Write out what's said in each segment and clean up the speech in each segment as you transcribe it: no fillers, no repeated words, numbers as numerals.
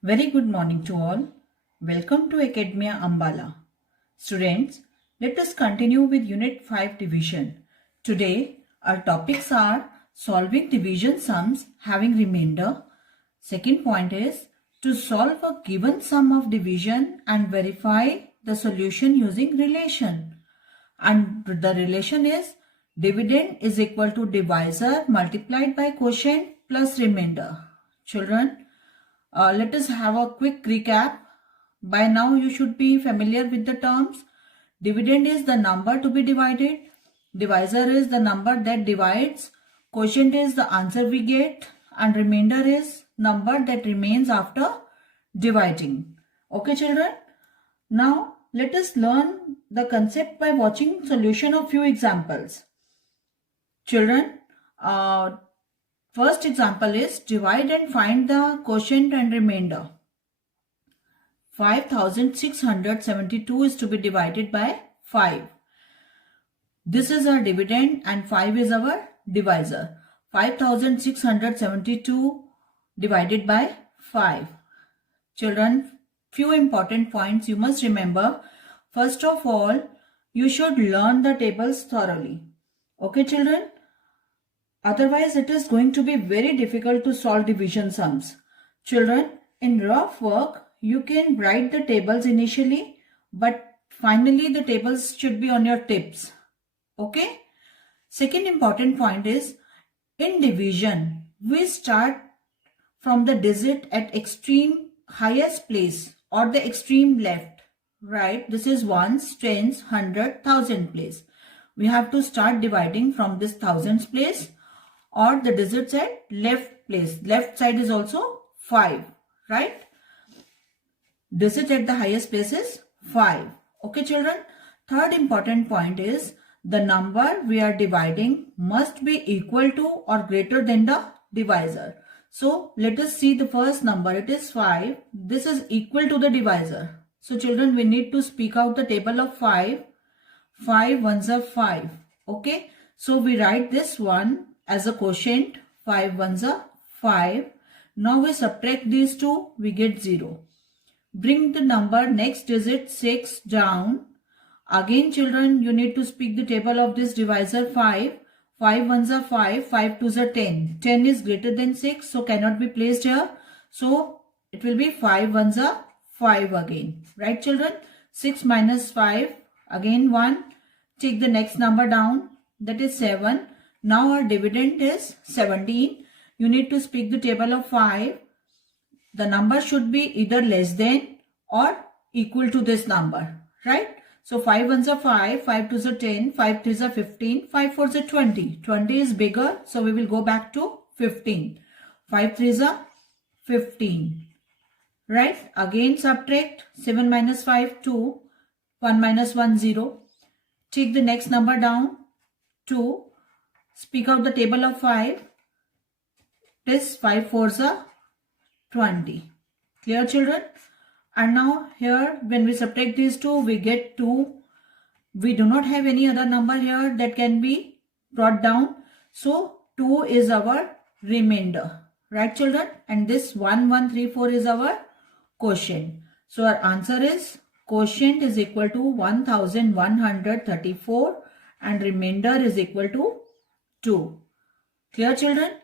Very good morning to all. Welcome to Academia Ambala. Students, let us continue with Unit 5 Division. Today, our topics are solving division sums having remainder. Second point is to solve a given sum of division and verify the solution using relation. And the relation is dividend is equal to divisor multiplied by quotient plus remainder. Children, let us have a quick recap. By now you should be familiar with the terms. Dividend is the number to be divided. Divisor is the number that divides. Quotient is the answer we get. And remainder is number that remains after dividing. Okay children? Now let us learn the concept by watching solution of few examples. Children, first example is divide and find the quotient and remainder. 5672 is to be divided by 5. This is our dividend and 5 is our divisor. 5672 divided by 5. Children, few important points you must remember. First of all, you should learn the tables thoroughly. Okay children? Otherwise, it is going to be very difficult to solve division sums. Children, in rough work, you can write the tables initially, but finally the tables should be on your tips. Okay? Second important point is, in division, we start from the digit at extreme highest place or the extreme left. Right? This is ones, tens, hundred, thousand place. We have to start dividing from this thousands place or the digits at left place. Left side is also 5. Right? Digit at the highest place is 5. Okay children? Third important point is the number we are dividing must be equal to or greater than the divisor. So let us see the first number. It is 5. This is equal to the divisor. So children, we need to speak out the table of 5. 5 ones are 5. Okay. So we write this one as a quotient. 5 ones are 5. Now we subtract these two. We get 0. Bring the number next digit 6 down. Again children, you need to speak the table of this divisor 5. 5 ones are 5. 5 twos are 10. 10 is greater than 6, so cannot be placed here. So it will be 5 ones are 5 again. Right children? 6 minus 5. Again 1. Take the next number down. That is 7. Now our dividend is 17. You need to speak the table of 5. The number should be either less than or equal to this number. Right? So 5 ones are 5, 5 twos are 10, 5 threes are 15, 5 fours are 20. 20 is bigger, so we will go back to 15. 5 threes are 15. Right? Again subtract 7 minus 5, 2. 1 minus 1, 0. Take the next number down, 2. Speak out the table of 5. This 5 fours are 20. Clear children? And now here when we subtract these two, we get 2. We do not have any other number here that can be brought down. So 2 is our remainder. Right children? And this 1134 is our quotient. So our answer is quotient is equal to 1134 and remainder is equal to 2. Clear children?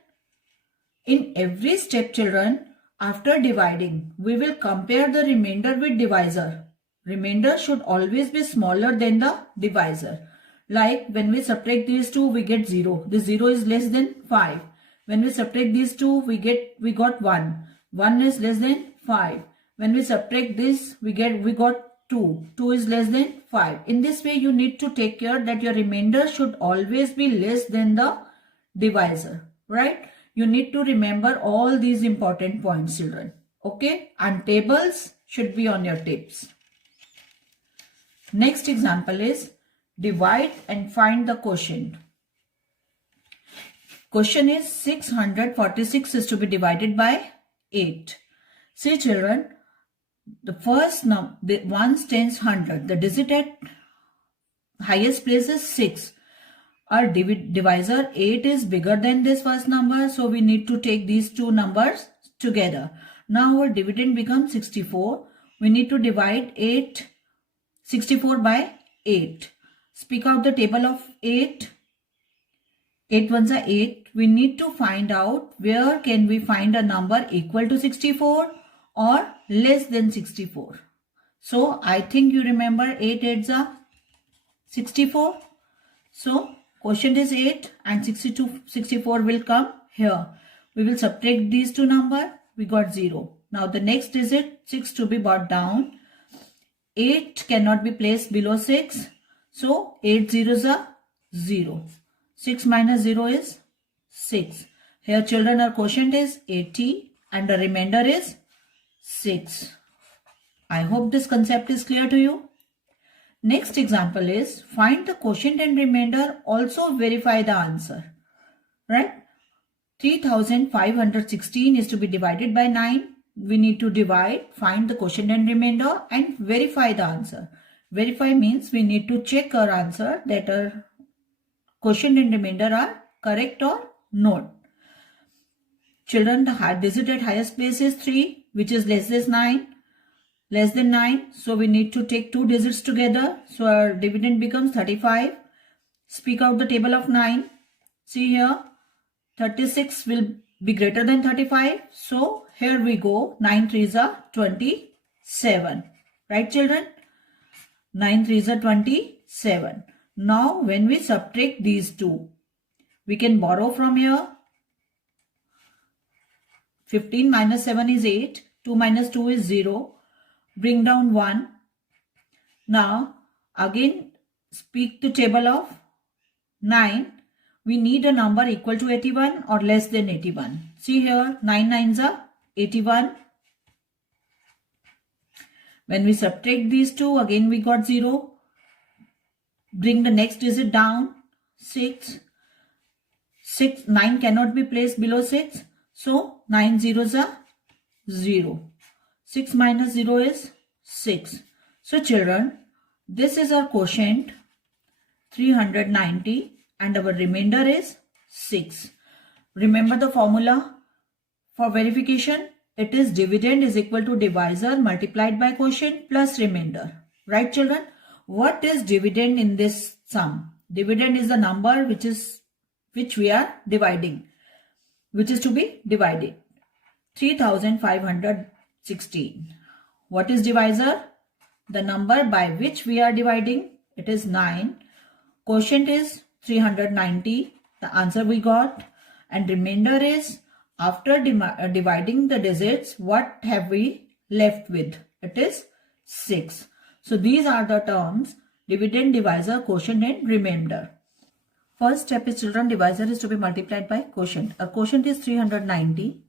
In every step children, after dividing, we will compare the remainder with divisor. Remainder should always be smaller than the divisor. Like when we subtract these two, we get 0. This 0 is less than 5. When we subtract these two, we got 1. 1 is less than 5. When we subtract this, we got 2. 2 is less than 5. In this way, you need to take care that your remainder should always be less than the divisor. Right? You need to remember all these important points, children. Okay? And tables should be on your tips. Next example is divide and find the quotient. Quotient is 646 is to be divided by 8. See children, the first number, the ones, tens, hundred. The digit at highest place is 6. Our divisor 8 is bigger than this first number, so we need to take these two numbers together. Now our dividend becomes 64. We need to divide 64 by 8. Speak out the table of 8. 8 ones are 8. We need to find out where can we find a number equal to 64 or less than 64. So I think you remember 8 8s are 64. So quotient is 8 and 64 will come here. We will subtract these two numbers. We got 0. Now the next digit 6 to be brought down. 8 cannot be placed below 6. So 8 zeros are 0. 6 minus 0 is 6. Here children, our quotient is 80 and the remainder is 6. I hope this concept is clear to you. Next example is find the quotient and remainder, also verify the answer. Right? 3516 is to be divided by 9. We need to divide, find the quotient and remainder and verify the answer. Verify means we need to check our answer that our quotient and remainder are correct or not. Children, the digit at highest place is 3, which is less than 9. Less than 9. So we need to take two digits together. So our dividend becomes 35. Speak out the table of 9. See here, 36 will be greater than 35. So here we go. 9 3s are 27. Right children? 9 3s are 27. Now when we subtract these two, we can borrow from here. 15 minus 7 is 8. 2 minus 2 is 0. Bring down 1. Now again speak the table of 9. We need a number equal to 81 or less than 81. See here, 9 9s are 81. When we subtract these two, again we got 0. Bring the next digit down. 6. 9 cannot be placed below 6. So 9 zeros are 0. 6 minus 0 is 6. So children, this is our quotient 390 and our remainder is 6. Remember the formula for verification? It is dividend is equal to divisor multiplied by quotient plus remainder. Right children? What is dividend in this sum? Dividend is the number which we are dividing, which is to be divided. 3516. What is divisor? The number by which we are dividing. It is 9. Quotient is 390. The answer we got. And remainder is, after dividing the digits, what have we left with? It is 6. So these are the terms: dividend, divisor, quotient and remainder. First step is children, divisor is to be multiplied by quotient. Our quotient is 390.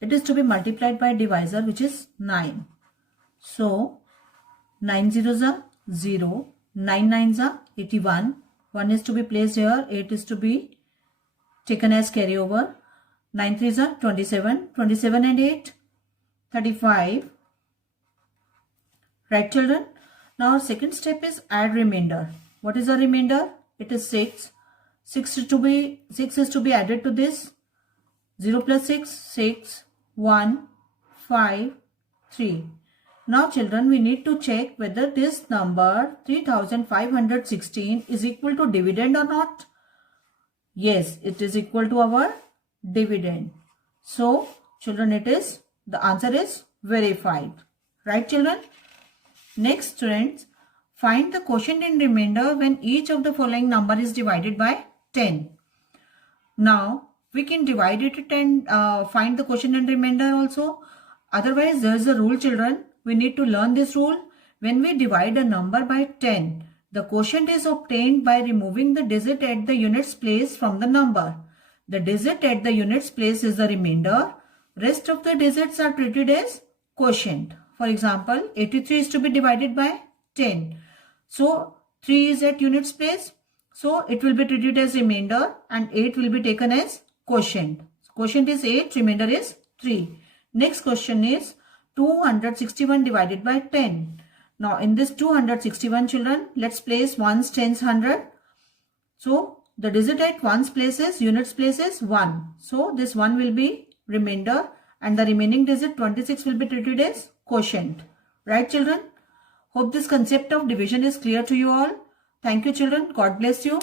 It is to be multiplied by divisor, which is 9. So 9 zeros are 0. 9 9s are 81. 1 is to be placed here. 8 is to be taken as carryover. 9 3s are 27. 27 and 8, 35. Right children? Now second step is add remainder. What is the remainder? It is 6. 6 is to be added to this. 0 plus 6, 6, 1, 5, 3. Now children, we need to check whether this number 3516 is equal to dividend or not. Yes, it is equal to our dividend. So children, the answer is verified. Right children? Next students, find the quotient and remainder when each of the following number is divided by 10. Now we can divide it and find the quotient and remainder also. Otherwise, there is a rule children. We need to learn this rule. When we divide a number by 10, the quotient is obtained by removing the digit at the units place from the number. The digit at the units place is the remainder. Rest of the digits are treated as quotient. For example, 83 is to be divided by 10. So 3 is at units place. So it will be treated as remainder and 8 will be taken as quotient. Quotient is 8, remainder is 3. Next question is 261 divided by 10. Now in this 261 children, let's place ones, tens, 100. So the digit at ones places, units places 1. So this 1 will be remainder and the remaining digit 26 will be treated as quotient. Right, children? Hope this concept of division is clear to you all. Thank you, children. God bless you.